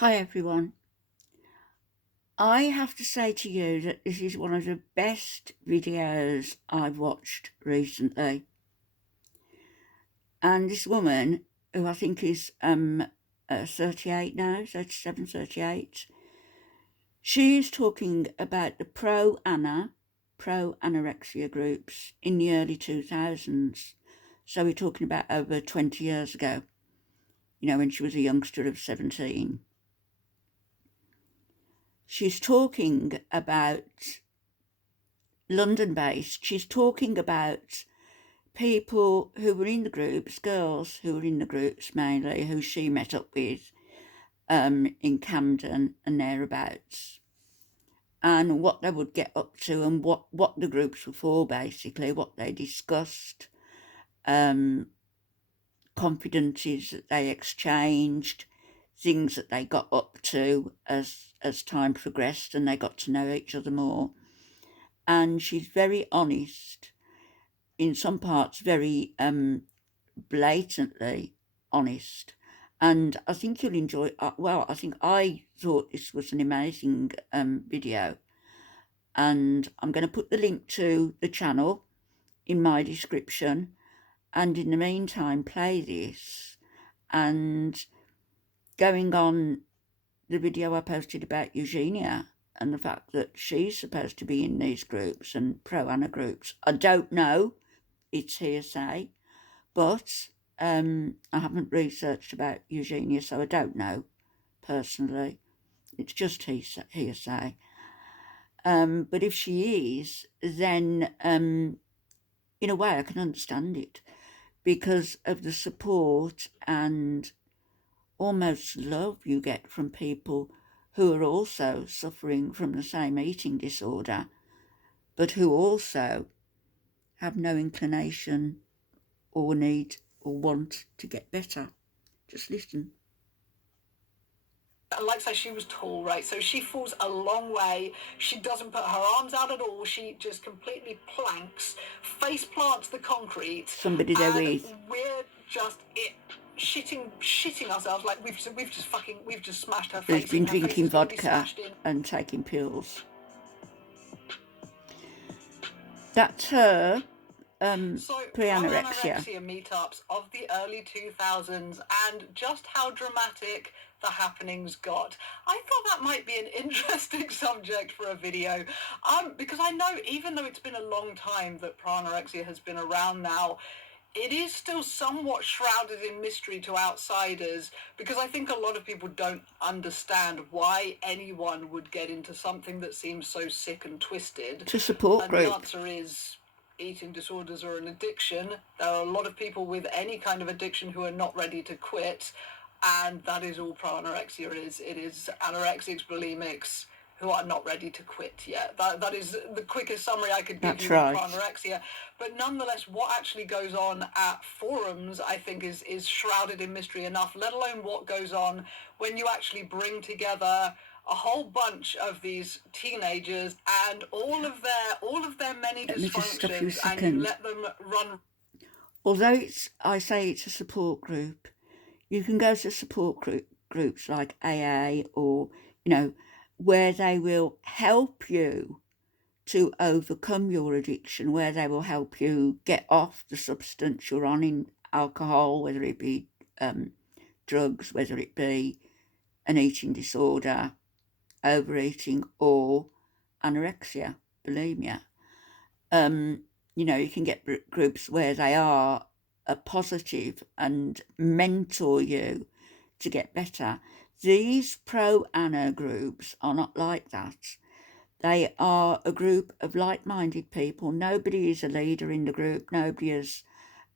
Hi everyone. I have to say to you that this is one of the best videos I've watched recently. And this woman, who I think is 38 now, 37, 38, she is talking about the pro-anorexia groups in the early 2000s. So we're talking about over 20 years ago, when she was a youngster of 17. She's talking about London-based. She's talking about people who were in the groups, girls who were in the groups mainly, who she met up with in Camden and thereabouts, and what they would get up to and what the groups were for, basically, what they discussed, confidences that they exchanged, things that they got up to as time progressed and they got to know each other more. And she's very honest, in some parts very blatantly honest, and I think you'll enjoy. I think I thought this was an amazing video, and I'm going to put the link to the channel in my description. And in the meantime, play this. And going on the video I posted about Eugenia and the fact that she's supposed to be in these groups and pro-Anna groups, I don't know. It's hearsay. But I haven't researched about Eugenia, so I don't know personally. It's just hearsay. But if she is, then in a way I can understand it, because of the support and almost love you get from people who are also suffering from the same eating disorder, but who also have no inclination or need or want to get better. Just listen. And like I say, she was tall, right? So she falls a long way. She doesn't put her arms out at all. She just completely planks, face plants the concrete. Somebody there with. We're just shitting ourselves. Like we've just smashed her Who's face. been Her face drinking is going to be vodka smashed in. and taking pills. That's her pre-anorexia. Anorexia meetups of the early 2000s, and just how dramatic the happenings got. I thought that might be an interesting subject for a video, because I know, even though it's been a long time that pro-anorexia has been around now, it is still somewhat shrouded in mystery to outsiders, because I think a lot of people don't understand why anyone would get into something that seems so sick and twisted. To support and group. The answer is eating disorders are an addiction. There are a lot of people with any kind of addiction who are not ready to quit, and that is all pro-anorexia is. It is anorexics, bulimics who are not ready to quit yet. That is the quickest summary I could give That's you right. of pro-anorexia. But nonetheless, what actually goes on at forums, I think, is shrouded in mystery enough, let alone what goes on when you actually bring together a whole bunch of these teenagers and all of their many dysfunctions, and you let them run. Although I say it's a support group, you can go to support groups like AA, or where they will help you to overcome your addiction, where they will help you get off the substance you're on, in alcohol, whether it be drugs, whether it be an eating disorder, overeating, or anorexia, bulimia. You can get groups where they are a positive and mentor you to get better. These pro-Anna groups are not like that. They are a group of like-minded people. Nobody is a leader in the group. Nobody is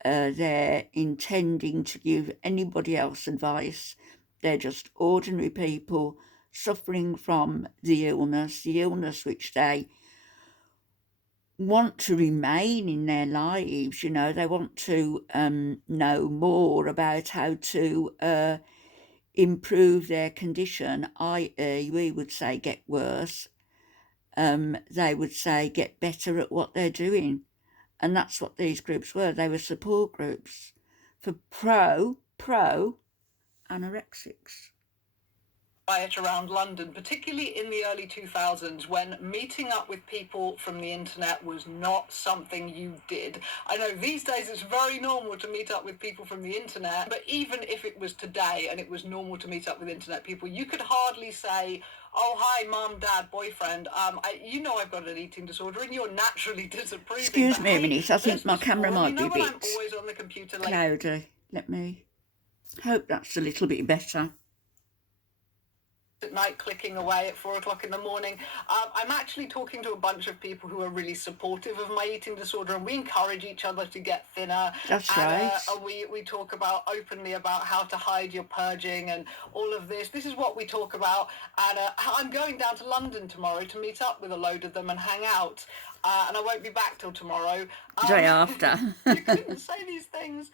there intending to give anybody else advice. They're just ordinary people suffering from the illness which they want to remain in their lives. They want to know more about how to improve their condition, i.e., we would say get worse. They would say get better at what they're doing. And that's what these groups were. They were support groups for pro-anorexics. quiet around London, particularly in the early 2000s when meeting up with people from the internet was not something you did. I know these days it's very normal to meet up with people from the internet, but even if it was today and it was normal to meet up with internet people, you could hardly say, oh, hi, mum, dad, boyfriend, you know I've got an eating disorder, and you're naturally disapproving. Excuse but, me a hey, minute, I think my camera you might know be a when bit I'm always on the computer late cloudy. Let me hope that's a little bit better. at night clicking away at 4 o'clock in the morning. I'm actually talking to a bunch of people who are really supportive of my eating disorder, and we encourage each other to get thinner. That's and, right. We talk about openly about how to hide your purging and all of this. This is what we talk about. And I'm going down to London tomorrow to meet up with a load of them and hang out. And I won't be back till tomorrow. Day after. You couldn't say these things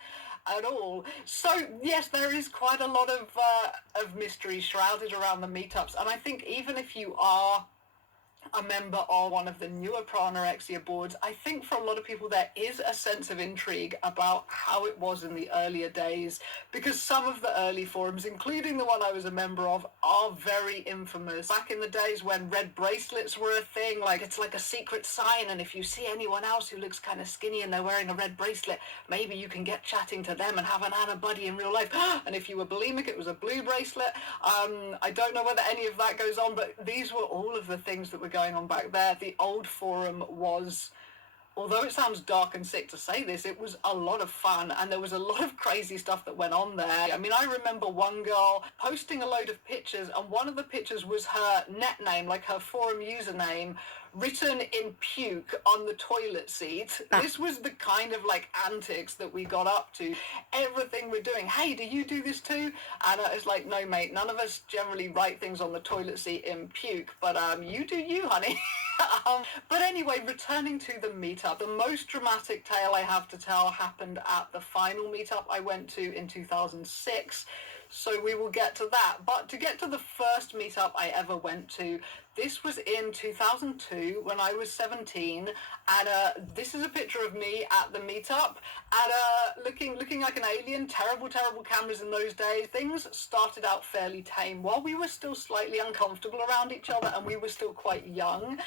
at all. So yes, there is quite a lot of mystery shrouded around the meetups, and I think even if you are a member of one of the newer pro-anorexia boards, I think for a lot of people there is a sense of intrigue about how it was in the earlier days, because some of the early forums, including the one I was a member of, are very infamous. Back in the days when red bracelets were a thing, like it's like a secret sign, and if you see anyone else who looks kind of skinny and they're wearing a red bracelet, maybe you can get chatting to them and have an Anna buddy in real life. And if you were bulimic, it was a blue bracelet. I don't know whether any of that goes on, but these were all of the things that were going on back there. The old forum was, although it sounds dark and sick to say this, it was a lot of fun, and there was a lot of crazy stuff that went on there. I mean, I remember one girl posting a load of pictures, and one of the pictures was her net name, like her forum username, written in puke on the toilet seat. This was the kind of like antics that we got up to. Everything we're doing, hey, do you do this too? And it's like, no mate, none of us generally write things on the toilet seat in puke, but you do you, honey. But anyway, returning to the meetup, the most dramatic tale I have to tell happened at the final meetup I went to in 2006. So we will get to that. But to get to the first meetup I ever went to, this was in 2002 when I was 17, and this is a picture of me at the meetup, and looking like an alien. Terrible cameras in those days. Things started out fairly tame. While we were still slightly uncomfortable around each other and we were still quite young,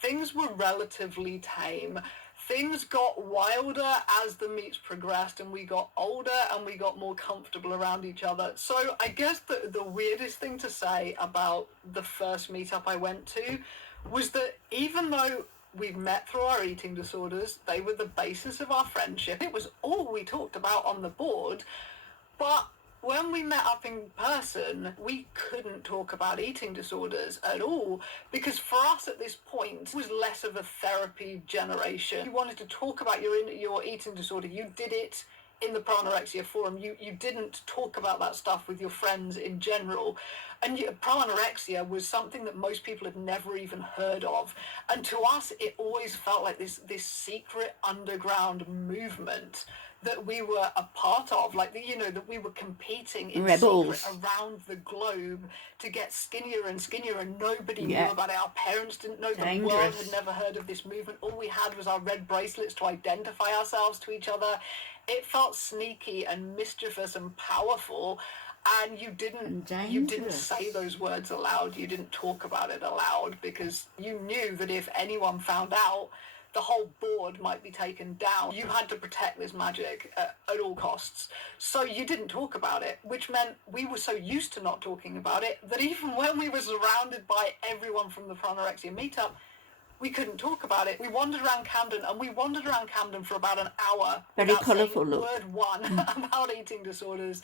things were relatively tame. Things got wilder as the meets progressed, and we got older and we got more comfortable around each other. So I guess the weirdest thing to say about the first meetup I went to was that even though we met through our eating disorders, they were the basis of our friendship. It was all we talked about on the board, but when we met up in person, we couldn't talk about eating disorders at all, because for us at this point, it was less of a therapy generation. You wanted to talk about your eating disorder, you did it in the pro-anorexia forum. You didn't talk about that stuff with your friends in general. And pro-anorexia was something that most people had never even heard of. And to us, it always felt like this secret underground movement that we were a part of, like that we were competing in Rebels. secret around the globe to get skinnier and skinnier, and nobody knew about it. Our parents didn't know. The world had never heard of this movement. All we had was our red bracelets to identify ourselves to each other. It felt sneaky and mischievous and powerful, and you didn't say those words aloud. You didn't talk about it aloud, because you knew that if anyone found out, the whole board might be taken down. You had to protect this magic at all costs. So you didn't talk about it, which meant we were so used to not talking about it that even when we were surrounded by everyone from the pro-anorexia meetup, we couldn't talk about it. We wandered around Camden, and we wandered around Camden for about an hour without saying word one about eating disorders.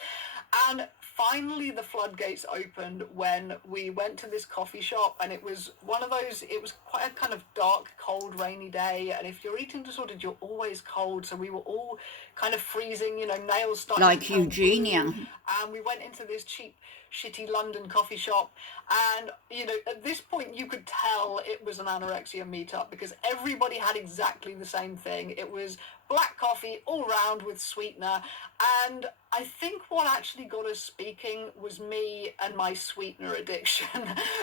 And finally the floodgates opened when we went to this coffee shop, and it was one of those, it was quite a kind of dark, cold, rainy day, and if you're eating disordered, you're always cold, so we were all kind of freezing, nails starting like Eugenia. And we went into this cheap, shitty London coffee shop, and at this point you could tell it was an anorexia meetup, because everybody had exactly the same thing. It was black coffee all round with sweetener. And I think what actually got us speaking was me and my sweetener addiction.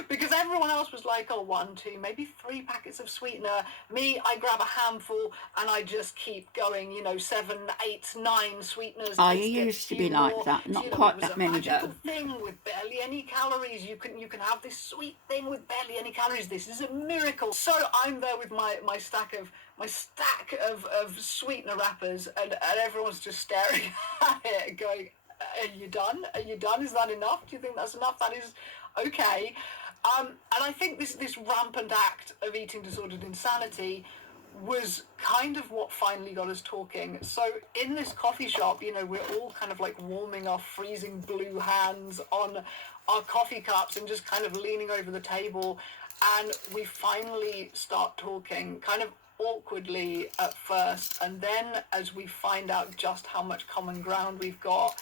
Because everyone else was like, oh, 1, 2, maybe 3 packets of sweetener. Me, I grab a handful and I just keep going, 7, 8, 9 sweeteners. I Taste gets used to few be like more. that, So, not it quite was that a many magical though. thing with barely any calories. You can have this sweet thing with barely any calories. This is a miracle. So I'm there with my stack of sweetener wrappers, and everyone's just staring at it going, are you done? Are you done? Is that enough? Do you think that's enough? That is okay. And I think this rampant act of eating disordered insanity was kind of what finally got us talking. So in this coffee shop, we're all kind of like warming our freezing blue hands on our coffee cups and just kind of leaning over the table, and we finally start talking, kind of awkwardly at first, and then as we find out just how much common ground we've got,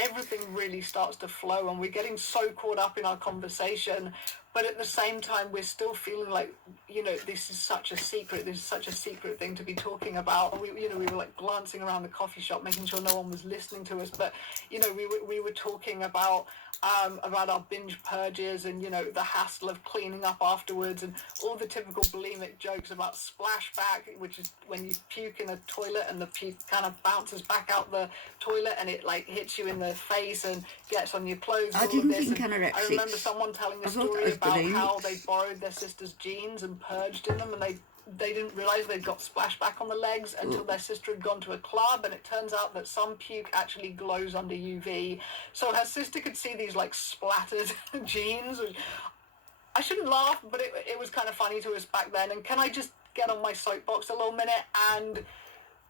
everything really starts to flow, and we're getting so caught up in our conversation, but at the same time we're still feeling like, this is such a secret, this is such a secret thing to be talking about. We were like glancing around the coffee shop, making sure no one was listening to us, but we were talking about our binge purges, and the hassle of cleaning up afterwards, and all the typical bulimic jokes about splashback, which is when you puke in a toilet and the puke kind of bounces back out the toilet and it like hits you in the face and gets on your clothes. I All didn't of this. think And I remember anorexics. someone telling a I thought that story was about how they bulimics. borrowed their sister's jeans and purged in them, and they didn't realise they'd got splashback on the legs until their sister had gone to a club, and it turns out that some puke actually glows under UV. So her sister could see these like splattered jeans. I shouldn't laugh, but it was kind of funny to us back then. And can I just get on my soapbox a little minute and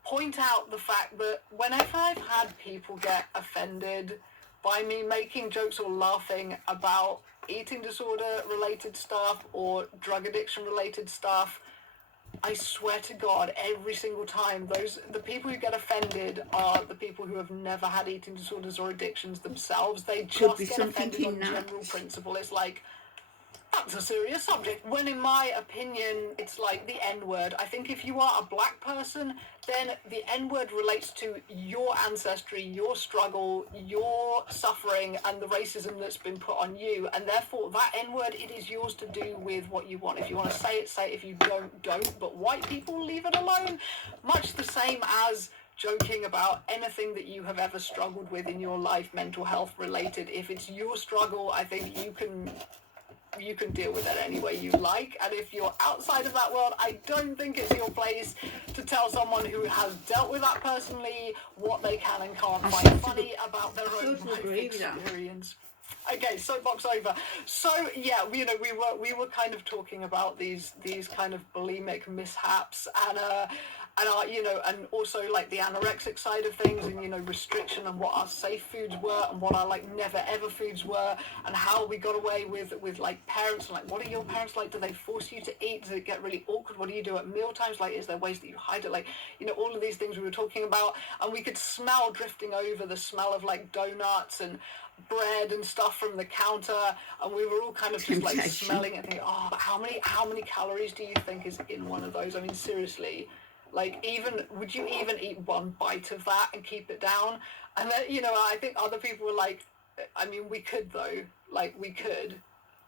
point out the fact that whenever I've had people get offended by me making jokes or laughing about eating disorder related stuff or drug addiction related stuff, I swear to God, every single time, the people who get offended are the people who have never had eating disorders or addictions themselves. They Could be just get something offended in on that. general principle. It's like, that's a serious subject. When in my opinion, it's like the N-word. I think if you are a black person, then the N-word relates to your ancestry, your struggle, your suffering, and the racism that's been put on you. And therefore, that N-word, it is yours to do with what you want. If you want to say it, say it. If you don't, don't. But white people, leave it alone. Much the same as joking about anything that you have ever struggled with in your life, mental health related. If it's your struggle, I think you can deal with it any way you like, and if you're outside of that world, I don't think it's your place to tell someone who has dealt with that personally what they can and can't find funny about their own life experience. Okay, soapbox over. So yeah, we were kind of talking about these kind of bulimic mishaps, and also like the anorexic side of things, and restriction, and what our safe foods were, and what our like never ever foods were, and how we got away with like parents, and like, what are your parents like? Do they force you to eat? Does it get really awkward? What do you do at meal times? Like, is there ways that you hide it? Like, all of these things we were talking about, and we could smell drifting over the smell of like donuts and bread and stuff from the counter, and we were all kind of just like smelling it and thinking, oh, but how many calories do you think is in one of those? I mean, seriously, like, would you even eat one bite of that and keep it down? And then, I think other people were like, I mean, we could though, like, we could.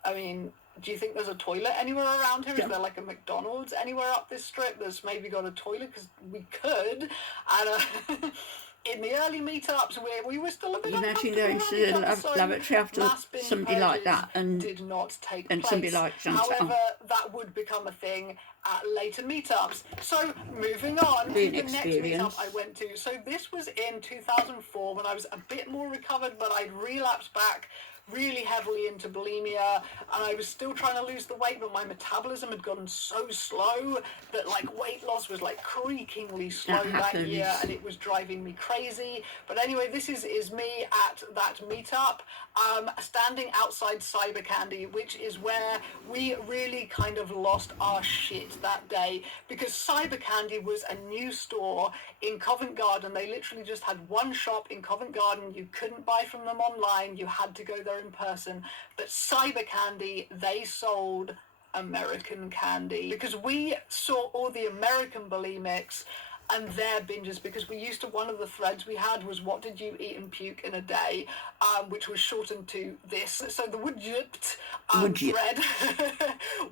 I mean, do you think there's a toilet anywhere around here? Is there like a McDonald's anywhere up this strip that's maybe got a toilet? Because we could. And in the early meetups, we were still a bit uncomfortable. Imagine going to the lavatory after somebody like that, and did not take and place. somebody like Chantal. However, that would become a thing at later meetups. So moving on to the next meetup I went to. So this was in 2004 when I was a bit more recovered, but I'd relapsed back really heavily into bulimia, and I was still trying to lose the weight, but my metabolism had gotten so slow that like weight loss was like creakingly slow that year, and it was driving me crazy. But anyway, this is me at that meetup, standing outside Cyber Candy, which is where we really kind of lost our shit that day, because Cyber Candy was a new store in Covent Garden. They literally just had one shop in Covent Garden. You couldn't buy from them online, you had to go there in person. But Cyber Candy, they sold American candy, because we saw all the American bulimics and their binges, because we used to, one of the threads we had was what did you eat and puke in a day, which was shortened to this. So the Woodgypt thread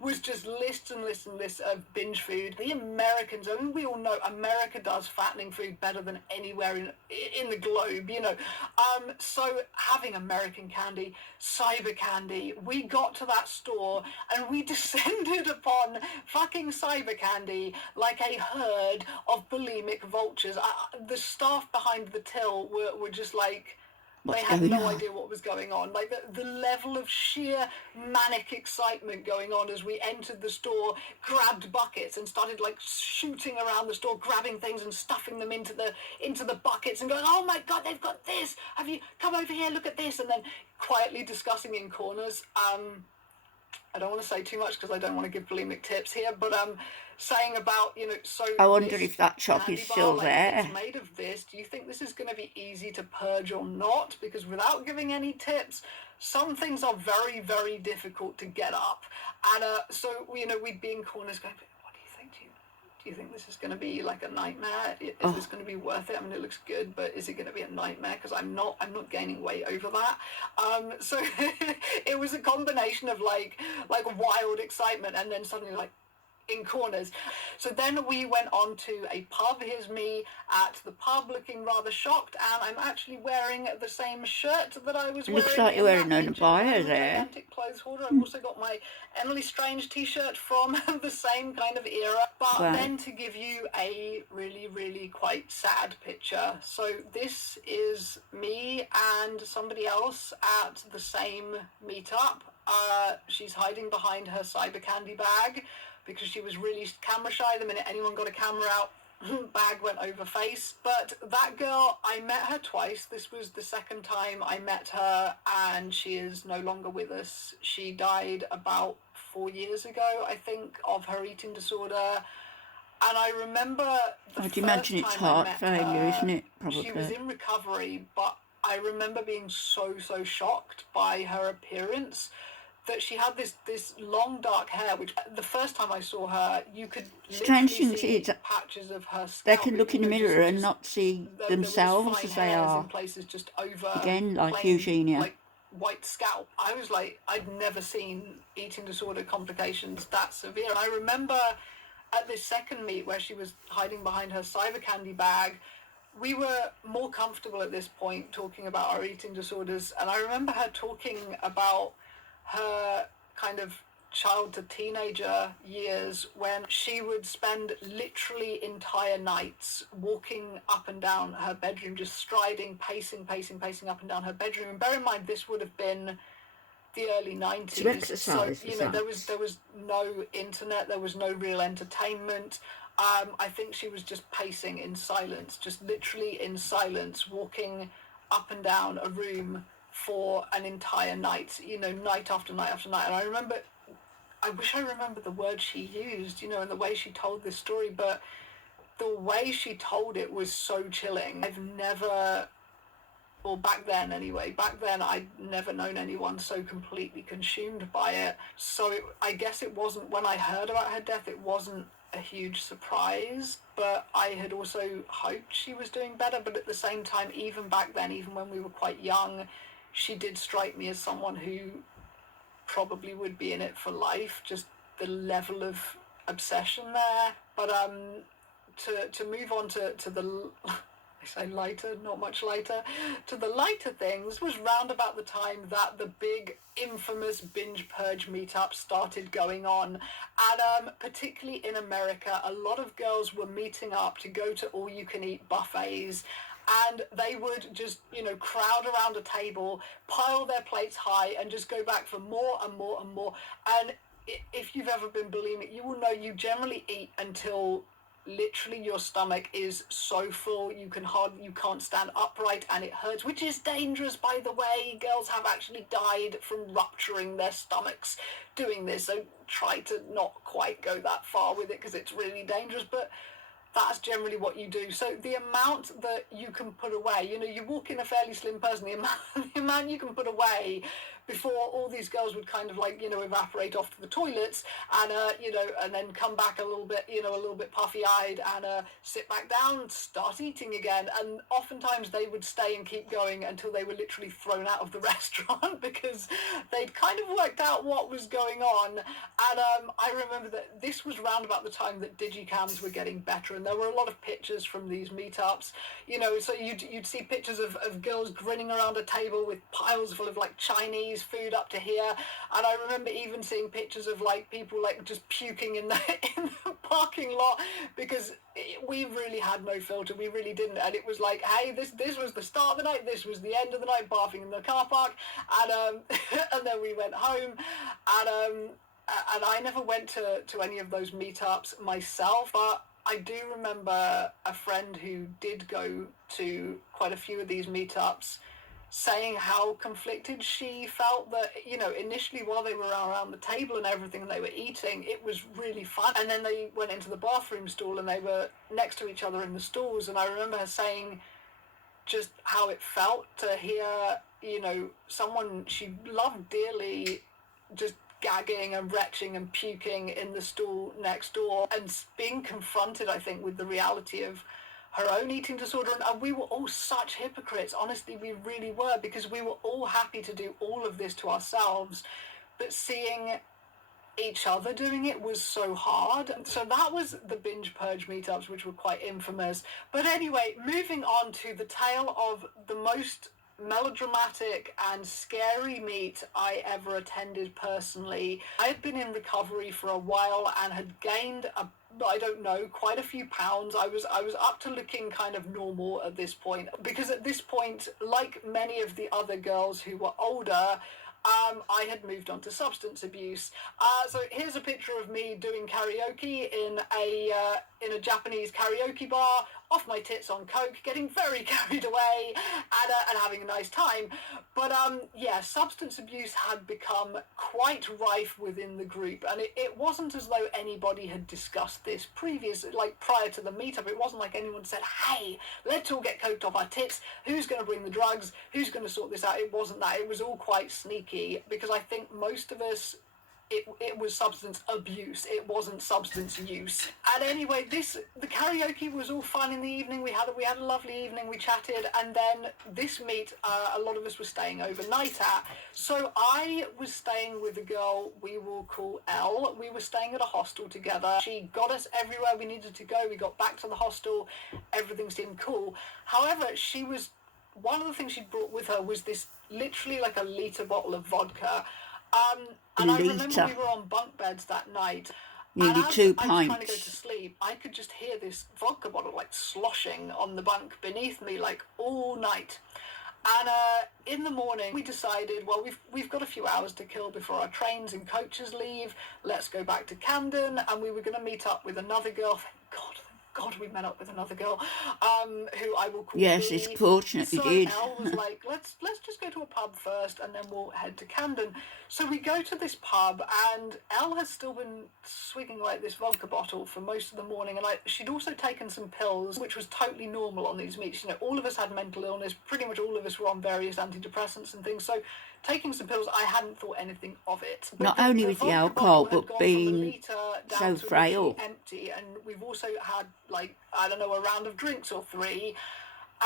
was just lists and lists and lists of binge food. The Americans, I mean, we all know America does fattening food better than anywhere in the globe, you know. So having American candy, cyber candy, we got to that store and we descended upon fucking cyber candy like a herd of bulimic vultures. The staff behind the till were just like, they had no idea what was going on. Like the level of sheer manic excitement going on as we entered the store, grabbed buckets and started like shooting around the store, grabbing things and stuffing them into the buckets and going, oh my God, they've got this. Have you come over here? Look at this. And then quietly discussing in corners. I don't want to say too much because I don't want to give bulimic tips here, but saying about, you know, so I wonder if that shop is still there. It's made of this. Do you think this is going to be easy to purge or not? Because without giving any tips, some things are very, very difficult to get up. And so, you know, we'd be in corners going, what do you think? Do you think this is going to be like a nightmare? Is this going to be worth it? I mean, it looks good, but is it going to be a nightmare? Because I'm not gaining weight over that. So it was a combination of like wild excitement and then suddenly like in corners. So then we went on to a pub. Here's me at the pub looking rather shocked, and I'm actually wearing the same shirt that I was wearing. Looks like you're wearing an abaya there. Gigantic clothes hoarder. I've also got my Emily Strange t-shirt from the same kind of era. But then to give you a really, really quite sad picture. So this is me and somebody else at the same meetup. She's hiding behind her cyber candy bag, because she was really camera shy. The minute anyone got a camera out, bag went over face. But that girl, I met her twice. This was the second time I met her, and she is no longer with us. She died about 4 years ago, I think, of her eating disorder. And I remember I'd imagine it's heart failure, isn't it? Probably. She was in recovery, but I remember being so shocked by her appearance, that she had this long dark hair, which the first time I saw her, you could literally see patches of her scalp. They can look in the mirror and not see themselves as they are. In places just over, again, like Eugenia. Like white scalp. I was like, I'd never seen eating disorder complications that severe. And I remember at this second meet where she was hiding behind her cyber candy bag, we were more comfortable at this point talking about our eating disorders. And I remember her talking about her kind of child to teenager years, when she would spend literally entire nights walking up and down her bedroom, just striding, pacing up and down her bedroom. And bear in mind, this would have been the early 90s. So, you know, there was no internet, there was no real entertainment. I think she was just pacing in silence, just literally in silence, walking up and down a room for an entire night, you know, night after night after night. And I wish I remembered the words she used, you know, and the way she told this story, but the way she told it was so chilling. I've never, well, back then I'd never known anyone so completely consumed by it. So I guess it wasn't, when I heard about her death, it wasn't a huge surprise, but I had also hoped she was doing better. But at the same time, even back then, even when we were quite young, she did strike me as someone who probably would be in it for life, just the level of obsession there. But to move on to the, I say lighter, not much lighter, to the lighter things, was round about the time that the big infamous binge purge meetup started going on. And particularly in America, a lot of girls were meeting up to go to all-you-can-eat buffets, and they would just, you know, crowd around a table, pile their plates high, and just go back for more and more and more. And if you've ever been bulimic, you will know you generally eat until literally your stomach is so full you can't stand upright, and it hurts, which is dangerous, by the way. Girls have actually died from rupturing their stomachs doing this, so try to not quite go that far with it because it's really dangerous, but that's generally what you do. So the amount that you can put away, you know, you walk in a fairly slim person, the amount you can put away before all these girls would kind of like, evaporate off to the toilets and, and then come back a little bit, a little bit puffy-eyed and sit back down, start eating again. And oftentimes they would stay and keep going until they were literally thrown out of the restaurant because they'd kind of worked out what was going on. And I remember that this was round about the time that digicams were getting better, and there were a lot of pictures from these meetups, so you'd see pictures of girls grinning around a table with piles full of like Chinese food up to here. And I remember even seeing pictures of like people like just puking in the parking lot because we really had no filter. We really didn't. And it was like, hey, this was the start of the night, this was the end of the night, barfing in the car park. And and then we went home. And I never went to any of those meetups myself, but I do remember a friend who did go to quite a few of these meetups saying how conflicted she felt that, initially while they were around the table and everything and they were eating, it was really fun. And then they went into the bathroom stall and they were next to each other in the stalls. And I remember her saying just how it felt to hear, someone she loved dearly just gagging and retching and puking in the stall next door and being confronted, I think, with the reality of her own eating disorder. And we were all such hypocrites. Honestly, we really were, because we were all happy to do all of this to ourselves, but seeing each other doing it was so hard. So that was the binge purge meetups, which were quite infamous. But anyway, moving on to the tale of the most melodramatic and scary meet I ever attended personally. I had been in recovery for a while and had gained quite a few pounds. I was up to looking kind of normal at this point, because at this point, like many of the other girls who were older, I had moved on to substance abuse. So here's a picture of me doing karaoke in a Japanese karaoke bar, off my tits on coke, getting very carried away and having a nice time. But substance abuse had become quite rife within the group, and it wasn't as though anybody had discussed this prior to the meetup. It wasn't like anyone said, hey, let's all get coked off our tits, who's going to bring the drugs, who's going to sort this out. It wasn't that. It was all quite sneaky, because I think most of us, it was substance abuse, it wasn't substance use. And anyway, the karaoke was all fun in the evening. We had a lovely evening, we chatted, and then this meet, a lot of us were staying overnight at. So I was staying with a girl we will call Elle. We were staying at a hostel together. She got us everywhere we needed to go. We got back to the hostel, everything seemed cool. However, one of the things she brought with her was this literally like a litre bottle of vodka. And I remember we were on bunk beds that night. Nearly and 2 I was pints. trying to go to sleep, I could just hear this vodka bottle like sloshing on the bunk beneath me like all night. And in the morning we decided, well, we've got a few hours to kill before our trains and coaches leave. Let's go back to Camden, and we were going to meet up with another girl. Thank God we met up with another girl, who I will call Yes, B. it's fortunate you So did. Elle was like, let's just go to a pub first, and then we'll head to Camden. So we go to this pub, and Elle has still been swigging like this vodka bottle for most of the morning, and she'd also taken some pills, which was totally normal on these meets. All of us had mental illness. Pretty much all of us were on various antidepressants and things. So taking some pills, I hadn't thought anything of it. But Not only with the alcohol, but being so frail. Empty, and we've also had a round of drinks or 3.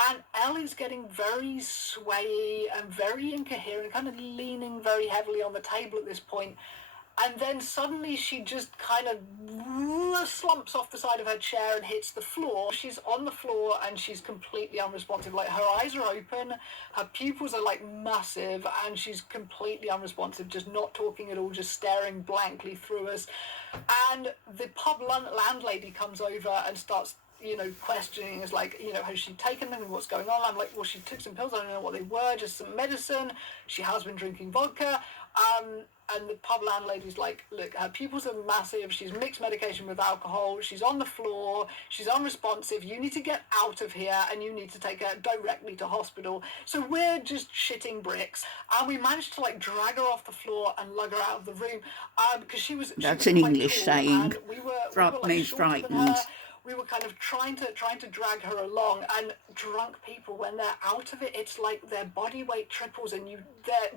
And Elle is getting very swayy and very incoherent, kind of leaning very heavily on the table at this point. And then suddenly she just kind of slumps off the side of her chair and hits the floor. She's on the floor and she's completely unresponsive. Like, her eyes are open, her pupils are like massive, and she's completely unresponsive, just not talking at all, just staring blankly through us. And the pub landlady comes over and starts questioning us, like, has she taken them, what's going on? I'm like, well, she took some pills, I don't know what they were, just some medicine. She has been drinking vodka. And the pub landlady's like, look, her pupils are massive, she's mixed medication with alcohol, she's on the floor, she's unresponsive, you need to get out of here, and you need to take her directly to hospital. So we're just shitting bricks, and we managed to drag her off the floor and lug her out of the room, because she was That's an English tall, saying. and we were Means shorter than frightened. her. we were kind of trying to drag her along, and drunk people, when they're out of it, it's like their body weight triples, and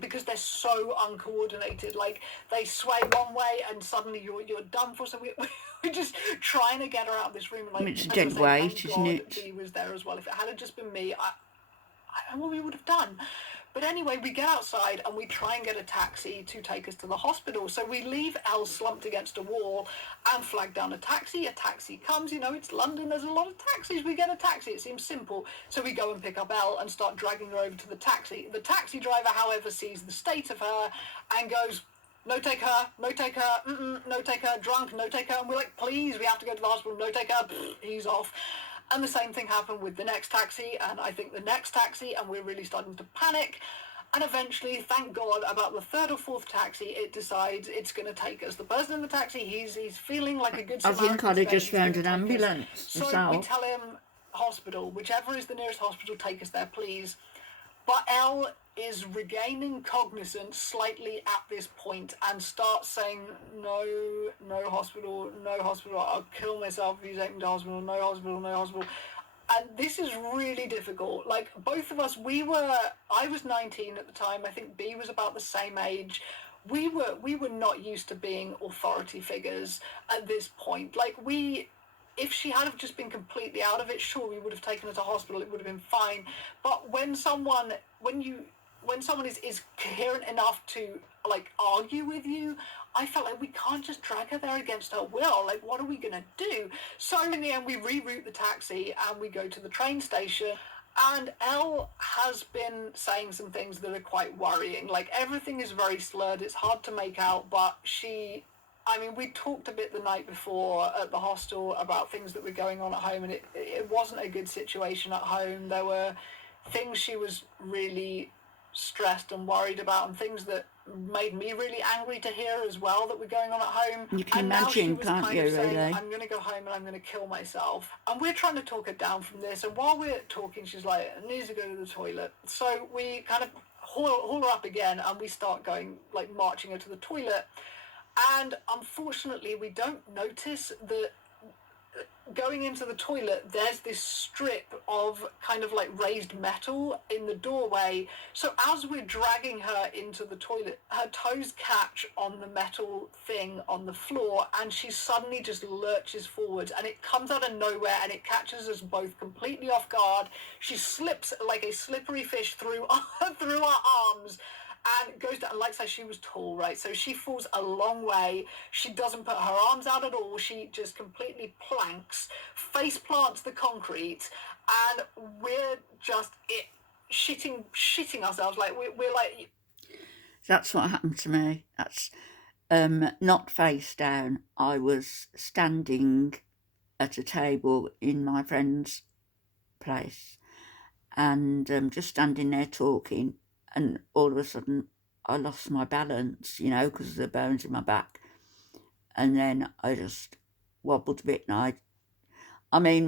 because they're so uncoordinated, like they sway one way and suddenly you're done for. So we're just trying to get her out of this room, and like, It's a as I dead say, weight, thank isn't God it? Bea was there as well. If it had just been me, I don't know what we would have done. But anyway, we get outside and we try and get a taxi to take us to the hospital. So we leave Elle slumped against a wall and flag down a taxi. A taxi comes, it's London, there's a lot of taxis. We get a taxi, it seems simple. So we go and pick up Elle and start dragging her over to the taxi. The taxi driver, however, sees the state of her and goes, no take her, no take her, no take her, drunk, no take her. And we're like, please, we have to go to the hospital, no take her. He's off. And the same thing happened with the next taxi, and I think the next taxi, and we're really starting to panic. And eventually, thank God, about the third or fourth taxi, it decides it's going to take us. The person in the taxi, he's feeling like a good I Samaritan. think I'd have just He's found gonna an take us. ambulance So we myself. tell him, hospital, whichever is the nearest hospital, take us there, please. But Elle is regaining cognizance slightly at this point and starts saying, no hospital, no hospital, I'll kill myself if you take me to hospital, no hospital, no hospital. And this is really difficult. Like, both of us, I was 19 at the time, I think Bea was about the same age. We were not used to being authority figures at this point. Like, if she had have just been completely out of it, sure, we would have taken her to hospital, it would have been fine. But when someone is coherent enough to, like, argue with you, I felt like we can't just drag her there against her will. Like, what are we going to do? So in the end, we reroute the taxi and we go to the train station. And Elle has been saying some things that are quite worrying. Like, everything is very slurred. It's hard to make out, but we talked a bit the night before at the hostel about things that were going on at home, and it wasn't a good situation at home. There were things she was really stressed and worried about, and things that made me really angry to hear as well that were going on at home. You can and now she imagine, was can't kind you, of saying, really? I'm going to go home and I'm going to kill myself. And we're trying to talk her down from this. And while we're talking, she's like, I need to go to the toilet. So we kind of haul her up again, and we start going, like, marching her to the toilet. And unfortunately, we don't notice that going into the toilet, there's this strip of kind of like raised metal in the doorway. So as we're dragging her into the toilet, her toes catch on the metal thing on the floor, and she suddenly just lurches forwards, and it comes out of nowhere, and it catches us both completely off guard. She slips like a slippery fish through through our arms, and goes down. Like I say, she was tall, right? So she falls a long way. She doesn't put her arms out at all. She just completely planks, face plants the concrete, and we're just shitting ourselves. Like, we're like. That's what happened to me. That's not face down. I was standing at a table in my friend's place, and just standing there talking, and all of a sudden I lost my balance, because of the bones in my back, and then I just wobbled a bit, and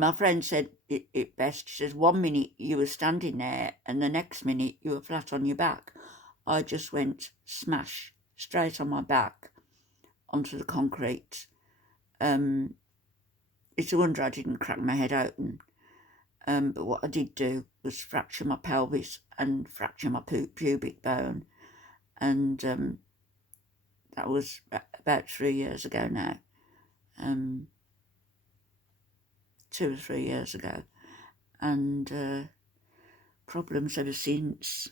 my friend said it best. She says, 1 minute you were standing there and the next minute you were flat on your back. I just went smash straight on my back onto the concrete. It's a wonder I didn't crack my head open. But what I did do was fracture my pelvis and fracture my pubic bone. And that was about 3 years ago now. 2 or 3 years ago. And problems ever since.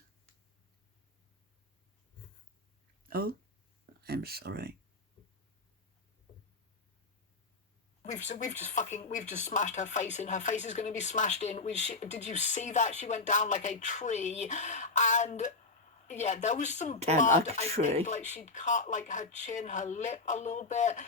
Oh, I'm sorry. We've just smashed her face in. Her face is going to be smashed in. Did you see that? She went down like a tree, and yeah, there was some blood. Like a tree. I think, like, she'd cut like her chin, her lip a little bit,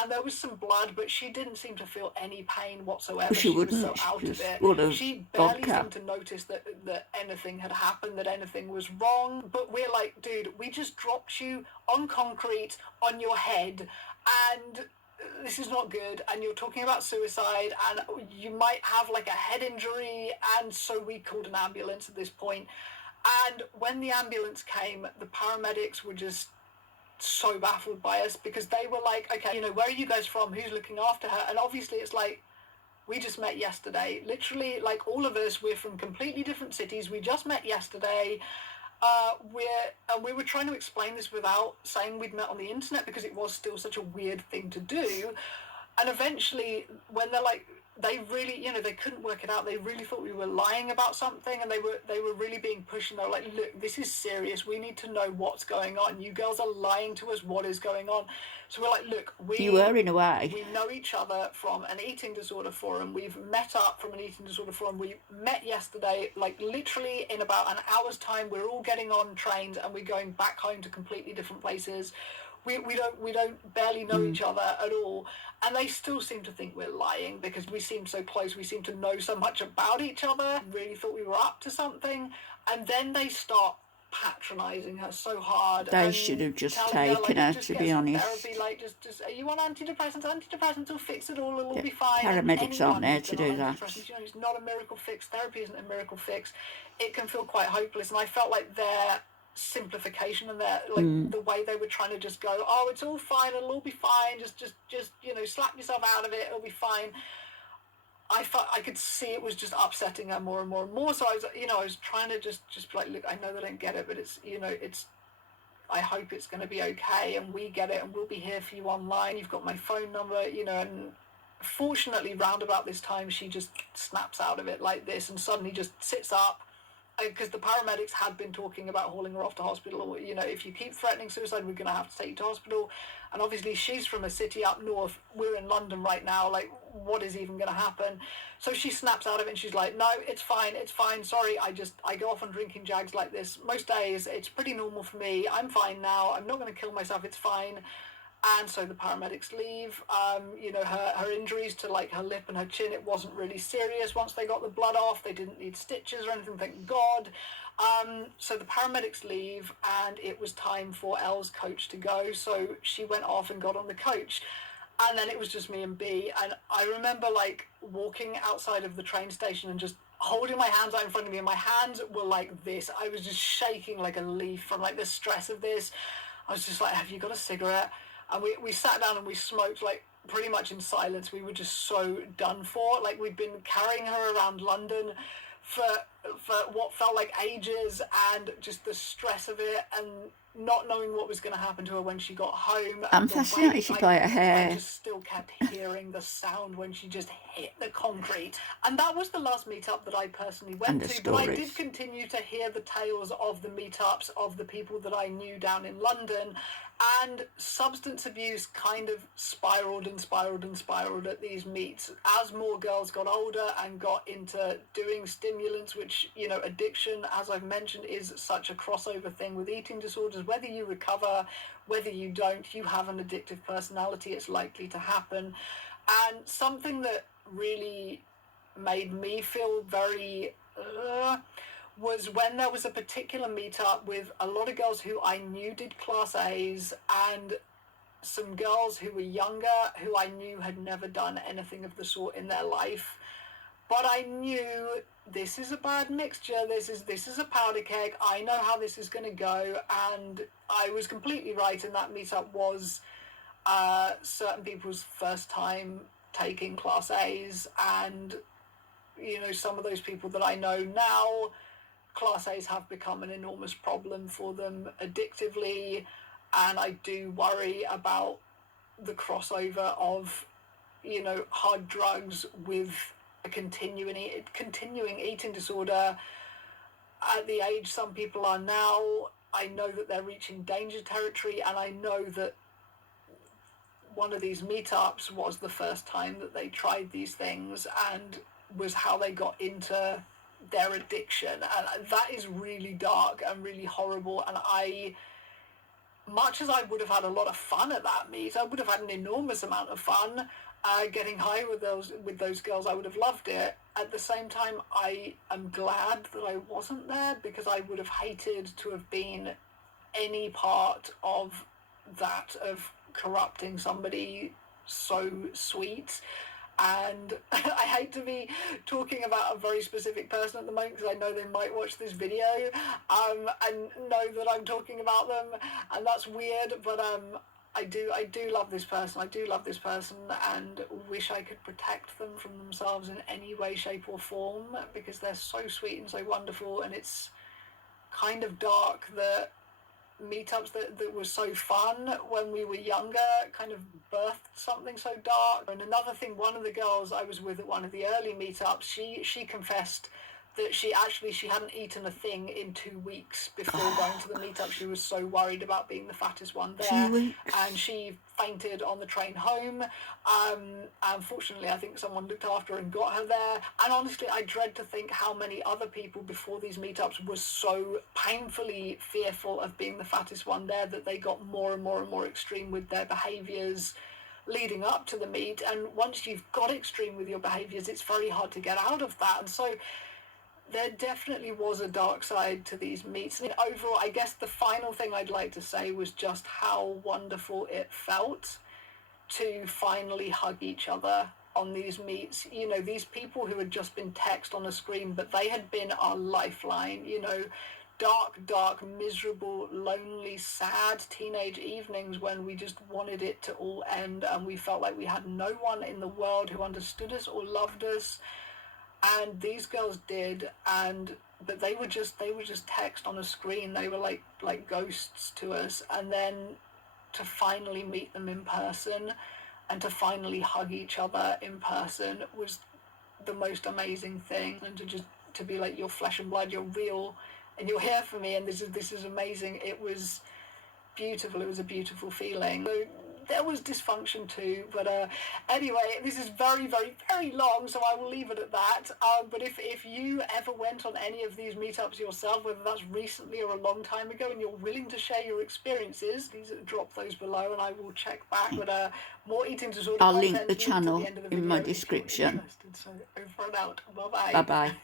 and there was some blood, but she didn't seem to feel any pain whatsoever. She was wouldn't. so out Just of it. full of She barely vodka. seemed to notice that anything had happened, that anything was wrong. But we're like, dude, we just dropped you on concrete on your head, and this is not good, and you're talking about suicide, and you might have like a head injury. And so we called an ambulance at this point. And when the ambulance came, the paramedics were just so baffled by us, because they were like, okay, where are you guys from? Who's looking after her? And obviously it's like, we just met yesterday. Literally, like all of us, we're from completely different cities. We just met yesterday. We were trying to explain this without saying we'd met on the internet because it was still such a weird thing to do. And eventually, when they're like, they really, they couldn't work it out. They really thought we were lying about something, and they were really being pushed. And they were like, "Look, this is serious. We need to know what's going on. You girls are lying to us. What is going on?" So we're like, "Look, You were, in a way. we know each other from an eating disorder forum. We've met up from an eating disorder forum. We met yesterday, like literally in about an hour's time. We're all getting on trains and we're going back home to completely different places. We don't barely know each other at all, and they still seem to think we're lying because we seem so close. We seem to know so much about each other. Really thought we were up to something, and then they start patronizing her so hard. They should have just taken her, to be honest. Therapy, like just are you on antidepressants? Antidepressants will fix it all. It'll all be fine. Paramedics aren't there to do that. It's not a miracle fix. Therapy isn't a miracle fix. It can feel quite hopeless, and I felt like their simplification and their the way they were trying to just go, oh, it's all fine, it'll all be fine, just slap yourself out of it, it'll be fine. I felt I could see it was just upsetting her more and more and more. So I was trying to just be like, look, I know they don't get it, but it's I hope it's going to be okay, and we get it, and we'll be here for you online. You've got my phone number, and fortunately, round about this time, she just snaps out of it like this, and suddenly just sits up. Because the paramedics had been talking about hauling her off to hospital, or if you keep threatening suicide, we're going to have to take you to hospital. And obviously she's from a city up north, we're in London right now, like what is even going to happen? So she snaps out of it and she's like, no, it's fine, sorry, I go off on drinking jags like this most days, it's pretty normal for me, I'm fine now, I'm not going to kill myself, it's fine. And so the paramedics leave. Her injuries to like her lip and her chin, it wasn't really serious. Once they got the blood off, they didn't need stitches or anything, thank God. So the paramedics leave, and it was time for Elle's coach to go. So she went off and got on the coach. And then it was just me and B. And I remember like walking outside of the train station and just holding my hands out in front of me, and my hands were like this. I was just shaking like a leaf from like the stress of this. I was just like, have you got a cigarette? And we sat down and we smoked like pretty much in silence. We were just so done for. Like we'd been carrying her around London for what felt like ages, and just the stress of it, and not knowing what was going to happen to her when she got home. I'm fascinated by her hair. I just still kept hearing the sound when she just hit the concrete. And that was the last meetup that I personally went to. But I did continue to hear the tales of the meetups of the people that I knew down in London. And substance abuse kind of spiraled and spiraled and spiraled at these meets as more girls got older and got into doing stimulants, which, addiction, as I've mentioned, is such a crossover thing with eating disorders. Whether you recover, whether you don't, you have an addictive personality, it's likely to happen. And something that really made me feel very was when there was a particular meetup with a lot of girls who I knew did Class A's, and some girls who were younger who I knew had never done anything of the sort in their life. But I knew this is a bad mixture, this is a powder keg, I know how this is going to go, and I was completely right, and that meetup was certain people's first time taking Class A's, and some of those people that I know now, Class A's have become an enormous problem for them addictively, and I do worry about the crossover of, hard drugs with a continuing eating disorder. At the age some people are now, I know that they're reaching danger territory, and I know that one of these meetups was the first time that they tried these things and was how they got into their addiction, and that is really dark and really horrible. And much as I would have had a lot of fun at that meet, I would have had an enormous amount of fun getting high with those girls. I would have loved it. At the same time, I am glad that I wasn't there, because I would have hated to have been any part of that, of corrupting somebody so sweet. And I hate to be talking about a very specific person at the moment, because I know they might watch this video and know that I'm talking about them, and that's weird, but I do love this person. I do love this person, and wish I could protect them from themselves in any way, shape, or form, because they're so sweet and so wonderful. And it's kind of dark that meetups that were so fun when we were younger kind of birthed something so dark. And another thing, one of the girls I was with at one of the early meetups, she confessed that she hadn't eaten a thing in 2 weeks before going to the meetup. She was so worried about being the fattest one there. 2 weeks. And she fainted on the train home. Unfortunately, I think someone looked after her and got her there. And honestly, I dread to think how many other people before these meetups were so painfully fearful of being the fattest one there that they got more and more and more extreme with their behaviours leading up to the meet. And once you've got extreme with your behaviours, it's very hard to get out of that. And so there definitely was a dark side to these meets. I mean, overall, I guess the final thing I'd like to say was just how wonderful it felt to finally hug each other on these meets. You know, these people who had just been text on a screen, but they had been our lifeline, you know, dark, miserable, lonely, sad teenage evenings when we just wanted it to all end, and we felt like we had no one in the world who understood us or loved us. And these girls did, but they were just text on a screen. They were like ghosts to us. And then to finally meet them in person and to finally hug each other in person was the most amazing thing. And to be like, you're flesh and blood, you're real, and you're here for me, and this is amazing. It was beautiful. It was a beautiful feeling. So, there was dysfunction too, but anyway, this is very, very, very long, so I will leave it at that. But if you ever went on any of these meetups yourself, whether that's recently or a long time ago, and you're willing to share your experiences, please drop those below, and I will check back. But more eating disorder I'll content link the linked at channel the end of the in video my if you're description. interested. So over and out. Bye bye. Bye bye.